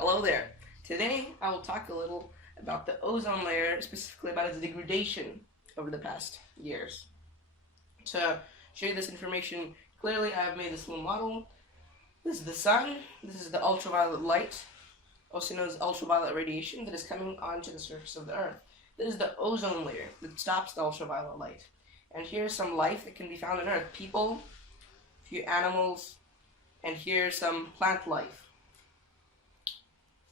Hello there. Today I will talk a little about the ozone layer, specifically about its degradation over the past years. To show you this information clearly, I have made this little model. This is the sun, this is the ultraviolet light, also known as ultraviolet radiation, that is coming onto the surface of the earth. This is the ozone layer that stops the ultraviolet light. And here's some life that can be found on earth. People, a few animals, and here's some plant life.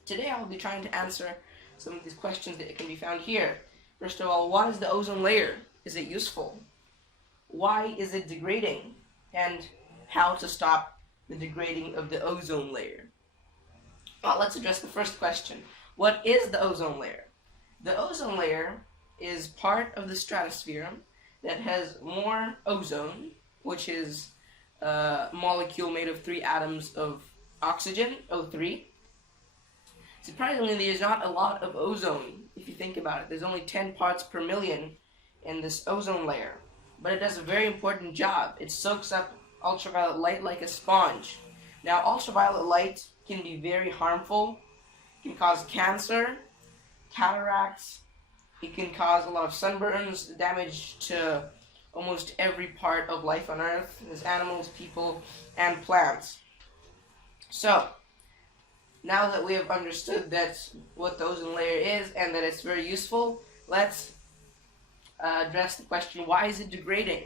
Today I will be trying to answer some of these questions that can be found here. First of all, what is the ozone layer? Is it useful? Why is it degrading? And how to stop the degrading of the ozone layer. Well, let's address the first question. What is the ozone layer? The ozone layer is part of the stratosphere that has more ozone, which is a molecule made of 3 atoms of oxygen, O3. Surprisingly, there's not a lot of ozone, if you think about it. There's only 10 parts per million in this ozone layer. But it does a very important job. It soaks up ultraviolet light like a sponge. Now, ultraviolet light can be very harmful. It can cause cancer, cataracts. It can cause a lot of sunburns, damage to almost every part of life on Earth. There's animals, people, and plants. So, now that we have understood what the ozone layer is and that it's very useful, let's address the question, why is it degrading?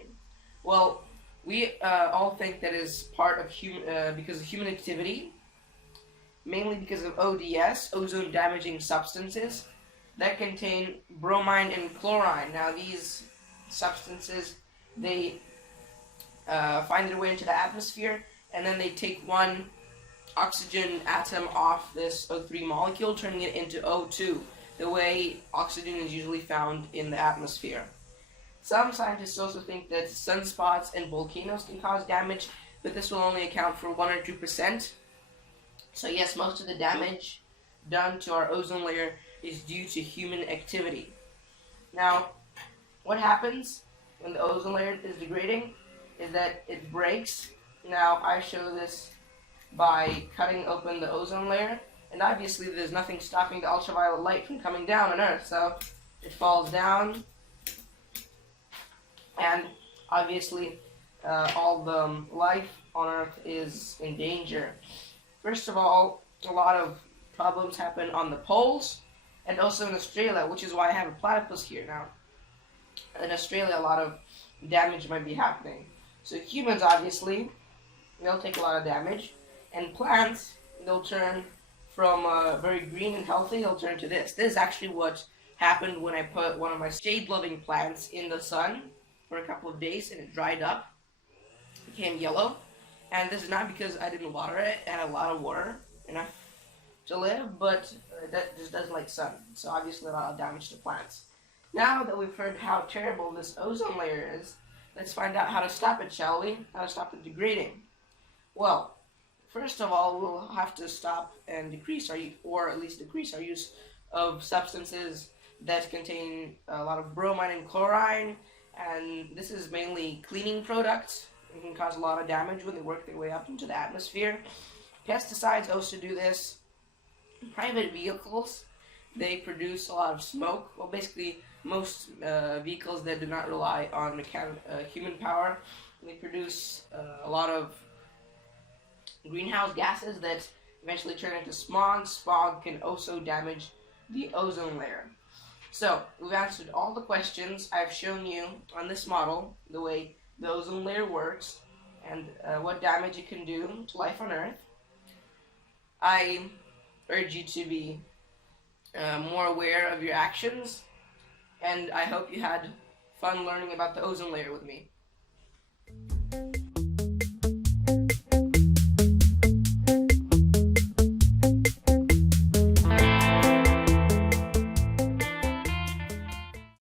Well, we all think that is part of because of human activity, mainly because of ODS, ozone damaging substances, that contain bromine and chlorine. Now these substances, they find their way into the atmosphere, and then they take one oxygen atom off this O3 molecule, turning it into O2, the way oxygen is usually found in the atmosphere. Some scientists also think that sunspots and volcanoes can cause damage, but this will only account for 1 or 2%. So yes, most of the damage done to our ozone layer is due to human activity. Now, what happens when the ozone layer is degrading is that it breaks. Now, I show this by cutting open the ozone layer, and obviously there's nothing stopping the ultraviolet light from coming down on Earth, so it falls down, and obviously all the life on Earth is in danger. First of all, a lot of problems happen on the poles and also in Australia, which is why I have a platypus here now. In Australia, a lot of damage might be happening. So humans, obviously, they'll take a lot of damage. And plants, they'll turn from very green and healthy, they'll turn to this. This is actually what happened when I put one of my shade-loving plants in the sun for a couple of days, and it dried up, became yellow. And this is not because I didn't water it. It had a lot of water, enough to live, but that just doesn't like sun. So obviously a lot of damage to plants. Now that we've heard how terrible this ozone layer is, let's find out how to stop it, shall we? How to stop the degrading. Well, first of all, we'll have to stop and decrease or at least decrease our use of substances that contain a lot of bromine and chlorine, and this is mainly cleaning products. It can cause a lot of damage when they work their way up into the atmosphere. Pesticides also do this. Private vehicles, they produce a lot of smoke. Well, basically, most vehicles that do not rely on human power, they produce a lot of greenhouse gases that eventually turn into smog. Smog can also damage the ozone layer. So, we've answered all the questions. I've shown you on this model the way the ozone layer works and what damage it can do to life on Earth. I urge you to be more aware of your actions, and I hope you had fun learning about the ozone layer with me.